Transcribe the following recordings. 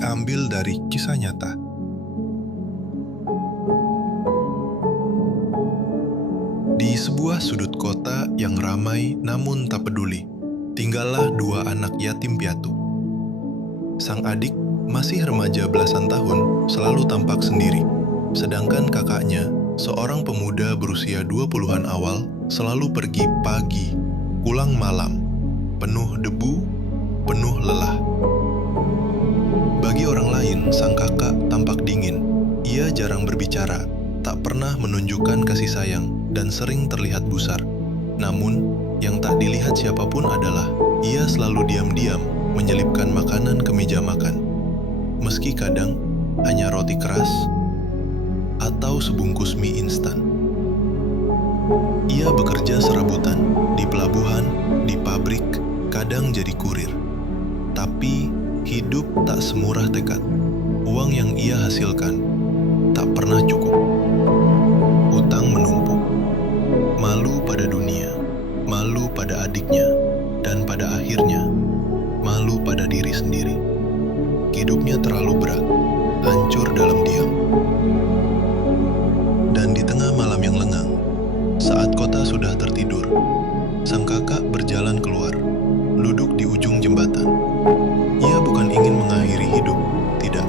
diambil dari kisah nyata. Di sebuah sudut kota yang ramai namun tak peduli, tinggallah dua anak yatim piatu. Sang adik, masih remaja belasan tahun, selalu tampak sendiri. Sedangkan kakaknya, seorang pemuda berusia 20-an awal, selalu pergi pagi, pulang malam, penuh debu, penuh lelah. Bagi orang lain, sang kakak tampak dingin. Ia jarang berbicara, tak pernah menunjukkan kasih sayang, dan sering terlihat gusar. Namun, yang tak dilihat siapapun adalah ia selalu diam-diam menyelipkan makanan ke meja makan. Meski kadang hanya roti keras atau sebungkus mie instan. Ia bekerja serabutan di pelabuhan, di pabrik, kadang jadi kurir. Tapi hidup tak semurah tekad. Uang yang ia hasilkan tak pernah cukup. Utang menumpuk. Malu pada dunia, malu pada adiknya, dan pada akhirnya malu pada diri sendiri. Hidupnya terlalu berat, hancur dalam diam. Dan di tengah malam yang lengang, saat kota sudah tertidur, sang kakak berjalan keluar, duduk di ujung jembatan. Ia bukan ingin mengakhiri hidup, tidak.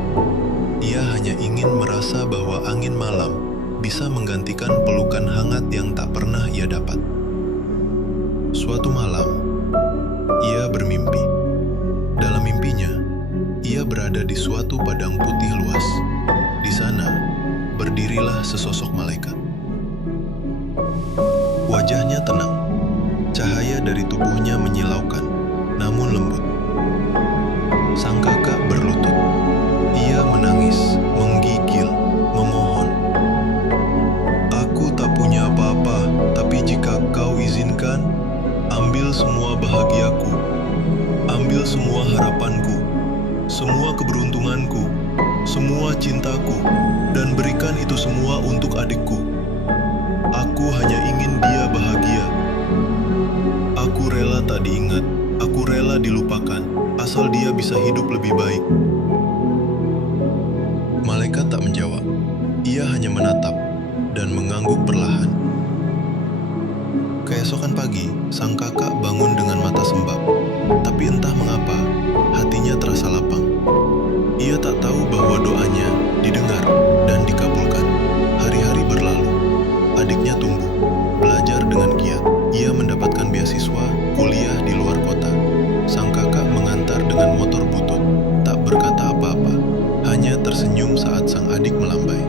Ia hanya ingin merasa bahwa angin malam bisa menggantikan pelukan hangat yang tak pernah ia dapat. Suatu malam, ia bermimpi. Dalam mimpinya, ia berada di suatu padang putih luas. Di sana, berdirilah sesosok malaikat. Wajahnya tenang, cahaya dari tubuhnya menyilaukan, namun lembut. Sang kakak berlutut. Ia menangis, menggigil, memohon. Aku tak punya apa-apa, tapi jika kau izinkan, ambil semua bahagiaku, ambil semua harapanku, semua keberuntunganku, semua cintaku, dan berikan itu semua untuk adikku. Aku hanya ingin dia bahagia. Aku rela tak diingat, aku rela dilupakan, asal dia bisa hidup lebih baik. Malaikat tak menjawab. Ia hanya menatap dan mengangguk perlahan. Keesokan pagi, sang kakak bangun dengan mata sembab. Tapi entah mengapa, hatinya terasa lapang. Ia tak tahu bahwa doanya didengar dan dikabulkan. Hari-hari berlalu. Adiknya tumbuh, belajar dengan giat. Ia mendapatkan beasiswa, kuliah di luar kota. Sang kakak mengantar dengan motor butut, tak berkata apa-apa, hanya tersenyum saat sang adik melambai.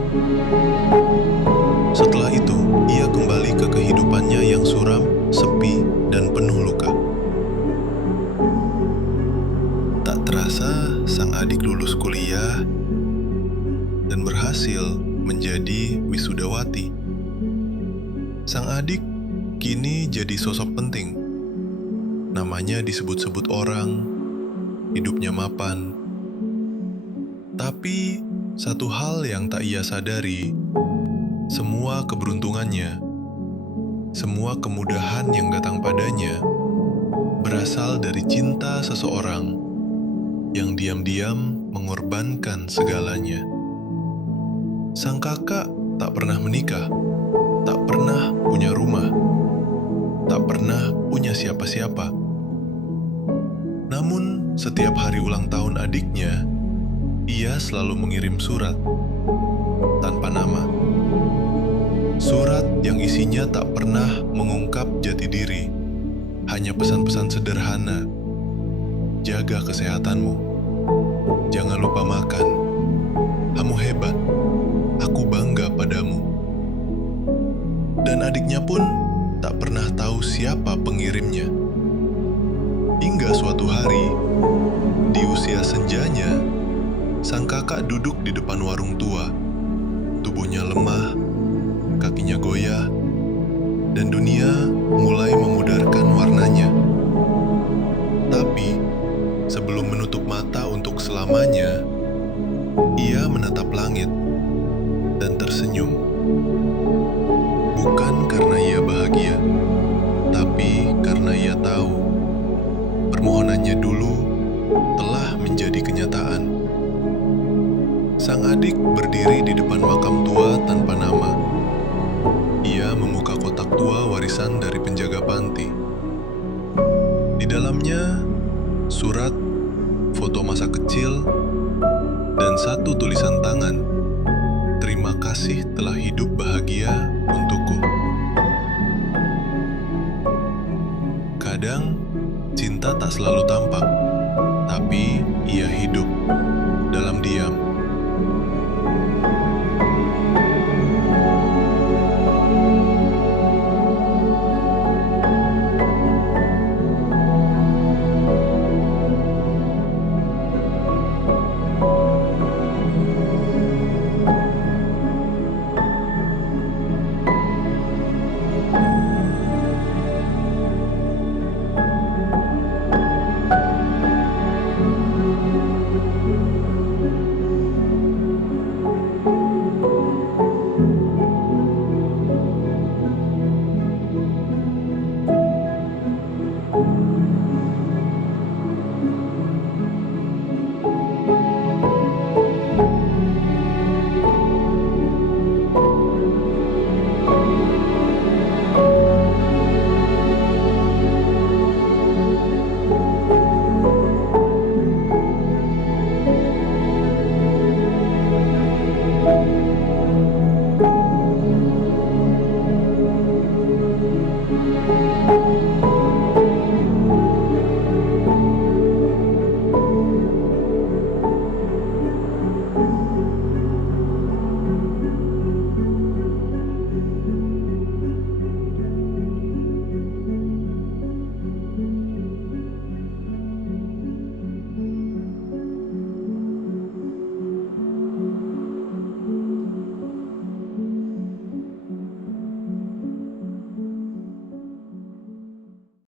Setelah itu, ia kembali ke kehidupannya yang suram, sepi, dan penuh luka. Tak terasa, sang adik lulus kuliah dan berhasil menjadi wisudawati. Sang adik kini jadi sosok penting. Namanya disebut-sebut orang, hidupnya mapan. Tapi, satu hal yang tak ia sadari, semua keberuntungannya, semua kemudahan yang datang padanya, berasal dari cinta seseorang yang diam-diam mengorbankan segalanya. Sang kakak tak pernah menikah, tak pernah punya rumah, tak pernah punya siapa-siapa. Namun, setiap hari ulang tahun adiknya, ia selalu mengirim surat tanpa nama. Surat yang isinya tak pernah mengungkap jati diri, hanya pesan-pesan sederhana. Jaga kesehatanmu, jangan lupa makan, kamu hebat, aku bangga padamu. Dan adiknya pun tak pernah tahu siapa pengirimnya. Hingga suatu hari, di usia senjanya, sang kakak duduk di depan warung tua. Tubuhnya lemah, kakinya goyah, dan dunia mulai memudarkan warnanya. Tapi, sebelum menutup mata untuk selamanya, ia menatap langit dan tersenyum. Bukan karena ia bahagia, tapi karena ia tahu permohonannya dulu telah menjadi kenyataan. Sang adik berdiri di depan makam tua tanpa nama. Ia membuka kotak tua warisan dari penjaga panti. Di dalamnya, surat, foto masa kecil, dan satu tulisan tangan. Terima kasih telah hidup bahagia untukku. Kadang, cinta tak selalu tampak.